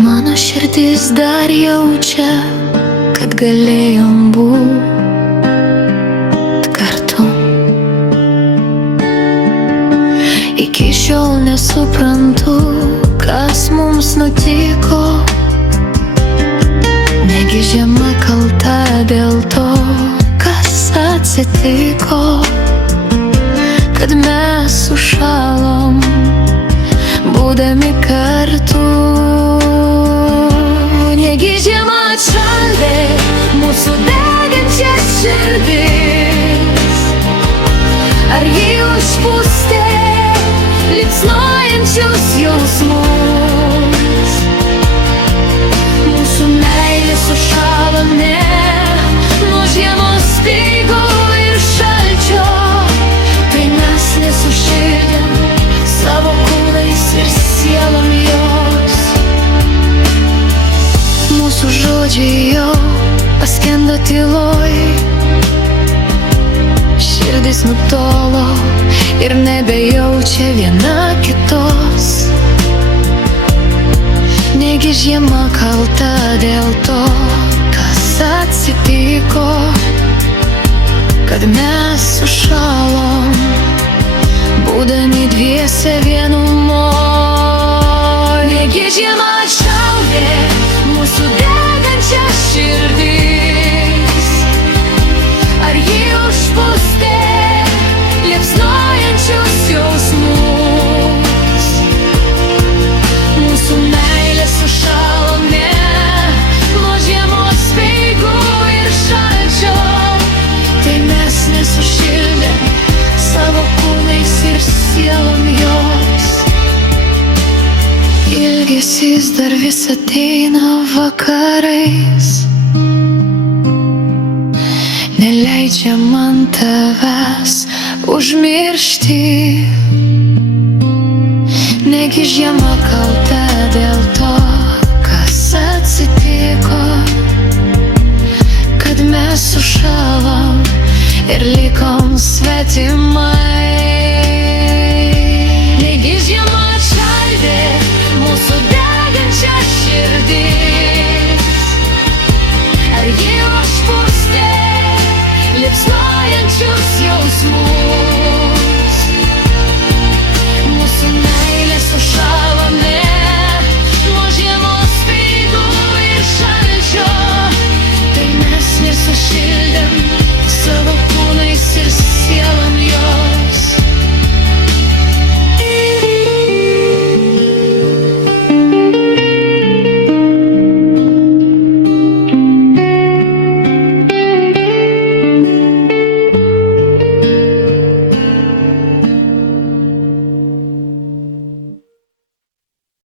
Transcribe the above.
Mano širdis dar jaučia, kad galėjom būt kartu. Iki šiol nesuprantu, kas mums nutiko. Negi žiema kalta dėl to, kas atsitiko, kad mes sušalom, būdami kartu. Negi žiema atšaldė mūsų degančias širdis, ar ji užpustė liepsnojančius jausmus. Mūsų meilė sušalo ne nuo žiemos speigo ir šalčio, tai mes nesušildėm savo kūnais ir sielom jos. Mūsų žodžiai jau paskendo tyloj, širdis nutolo ir nebejaučia viena kitos. Negi žiema kalta dėl to, kas atsitiko, kad mes sušalom, būdami dviese vienumoj. Negi žiema atšaldė mūsų degančias širdis, ar ji užpustė liepsnojančius jausmus. Mūsų meilė sušalo ne nuo žiemos speigų ir šalčio, tai mes nesušildėm savo kūnais ir sielom jos. Ilgesys dar vis ateina vakarais, neleidžia man tavęs užmiršti. Negi žiema kalta dėl to,